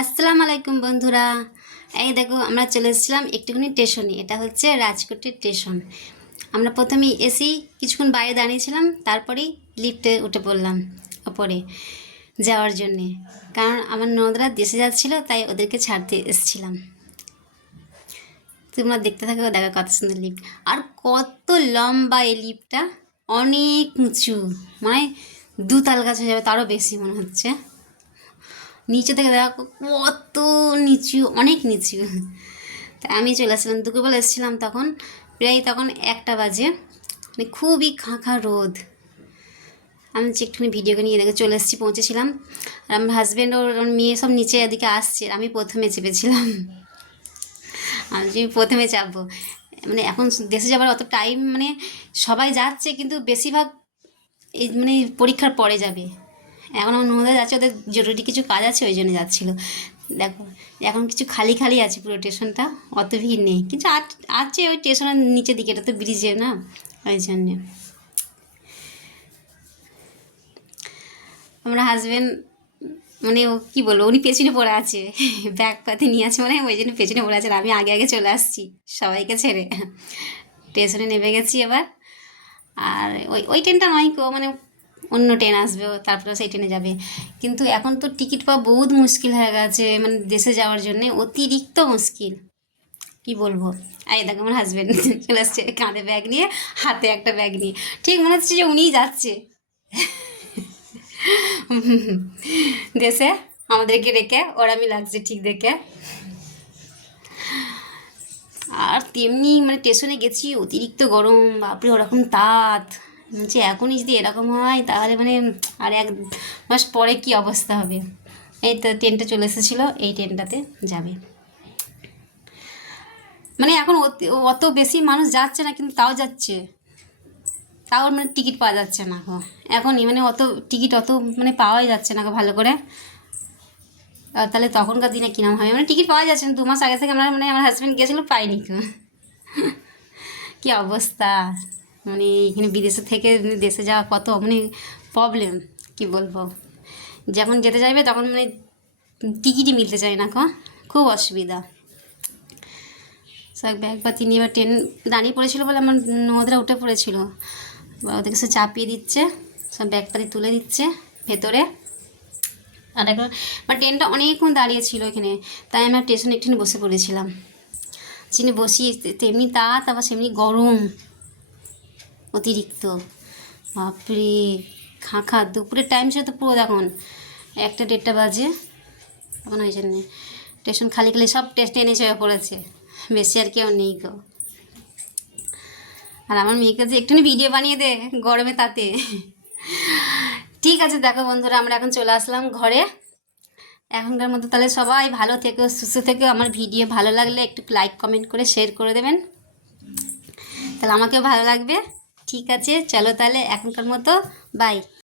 আসসালামু আলাইকুম বন্ধুরা। এই দেখো আমরা চলে এসেছিলাম একটুখানি স্টেশনে। এটা হচ্ছে রাজকোটের স্টেশন। আমরা প্রথমেই এসি কিছুক্ষণ বাইরে দাঁড়িয়েছিলাম, তারপরেই লিফটে উঠে পড়লাম ওপরে যাওয়ার জন্যে, কারণ আমার ননদরা দেশে যাচ্ছিলো, তাই ওদেরকে ছাড়তে এসেছিলাম। তোমরা দেখতে থাকো, দেখো কত সুন্দর লিফট, আর কত লম্বা এই লিফটটা, অনেক উঁচু, মানে দুতাল গাছ হয়ে যাবে, তারও বেশি মনে হচ্ছে। নিচে থেকে দেখো কত নিচু, অনেক নিচু। তা আমি চলে আসলাম, দুপুরবেলা এসেছিলাম তখন, প্রায় তখন 1টা বাজে, মানে খুবই খাঁখা রোদ। আমি একটুখানি ভিডিওকে নিয়ে দেখে চলে এসেছি, পৌঁছেছিলাম। আর আমার হাজব্যান্ড ওর মেয়ে সব নিচে এদিকে আসছে, আমি প্রথমে চেপেছিলাম। আমি প্রথমে চাপবো, মানে এখন দেশে যাবার অত টাইম, মানে সবাই যাচ্ছে কিন্তু বেশিরভাগ এই মানে পরীক্ষার পরে যাবে। এখন আমার ননদা যাচ্ছে, ওদের জরুরি কিছু কাজ আছে, ওই জন্য যাচ্ছিলো। দেখো এখন কিছু খালি খালি আছে, পুরো স্টেশনটা অত ভিড় নেই, কিন্তু আছে ওই স্টেশনের নিচের দিকে, এটা তো ব্রিজে না, ওই জন্যে। আমার হাজব্যান্ড মানে ও কী বলবো, উনি পেছনে পড়ে আছে, ব্যাগ পাতি নিয়ে আছে, মানে ওই জন্য পেছনে পড়ে আছে। আর আমি আগে আগে চলে আসছি সবাইকে ছেড়ে, স্টেশনে নেমে গেছি এবার। আর ওই ওই ট্রেনটা নয় কো, মানে অন্য ট্রেন আসবে, তারপরে সেই ট্রেনে যাবে। কিন্তু এখন তো টিকিট পাওয়া বহুত মুশকিল হয়ে গেছে, মানে দেশে যাওয়ার জন্যে অতিরিক্ত মুশকিল, কি বলবো। এই দেখো আমার হাজব্যান্ড চলে আসছে, কাঁধে ব্যাগ নিয়ে, হাতে একটা ব্যাগ নিয়ে, ঠিক মনে হচ্ছে যে উনিই যাচ্ছে দেশে আমাদেরকে রেখে, ওরামি লাগছে ঠিক দেখে। আর তেমনি মানে স্টেশনে গেছি, অতিরিক্ত গরম, বাপরে ওরকম তাত, বলছি এখনই যদি এরকম হয় তাহলে মানে আর 1 মাস পরে কি অবস্থা হবে। এই তো ট্রেনটা চলে এসেছিলো, এই ট্রেনটাতে যাবে। মানে এখন অত বেশি মানুষ যাচ্ছে না, কিন্তু তাও যাচ্ছে, তাও মানে টিকিট পাওয়া যাচ্ছে না এখনই, মানে অত টিকিট অত মানে পাওয়াই যাচ্ছে না ভালো করে। তাহলে তখনকার দিনে কিরম হবে, মানে টিকিট পাওয়া যাচ্ছে না। 2 মাস আগে থেকে আমরা, মানে আমার হাজব্যান্ড গেছিলো, পাইনি তো। কী অবস্থা, মানে এখানে বিদেশে থেকে দেশে যাওয়া কত মানে প্রবলেম, কি বলবো। যখন যেতে চাইবে তখন মানে টিকিটই মিলতে চায় না, খুব অসুবিধা। সব ব্যাগপাতি নিয়ে এবার ট্রেন দাঁড়িয়ে পড়েছিল বলে আমার নদরা উঠে পড়েছিল, ওদেরকে সে চাপিয়ে দিচ্ছে, সব ব্যাগপাতি তুলে দিচ্ছে ভেতরে। আর এখন আমার ট্রেনটা অনেকক্ষণ দাঁড়িয়েছিল এখানে, তাই আমরা স্টেশনে একটুখানি বসে পড়েছিলাম। চিনে বসি, তেমনি তাত আবার সেমনি গরম অতিরিক্ত, বাপরে খাঁখা। দুপুরের টাইম ছিল তো পুরো, দেখুন 1টা 1:30 বাজে তখন, ওই জন্যে স্টেশন খালি খালি, সব ট্রেনে চেপে পড়েছে, বেশি আর কেউ নেই গো। আর আমার মেয়েকে যে একটুখানি ভিডিও বানিয়ে দে গরমে তাতে। ঠিক আছে, দেখো বন্ধুরা, আমরা এখন চলে আসলাম ঘরে। এখনকার মতো তাহলে সবাই ভালো থেকো, সুস্থ থেকো। আমার ভিডিও ভালো লাগলে একটু লাইক কমেন্ট করে শেয়ার করে দেবেন, তাহলে আমাকেও ভালো লাগবে। ঠিক আছে, চলো তাহলে এখনকার মতো বাই।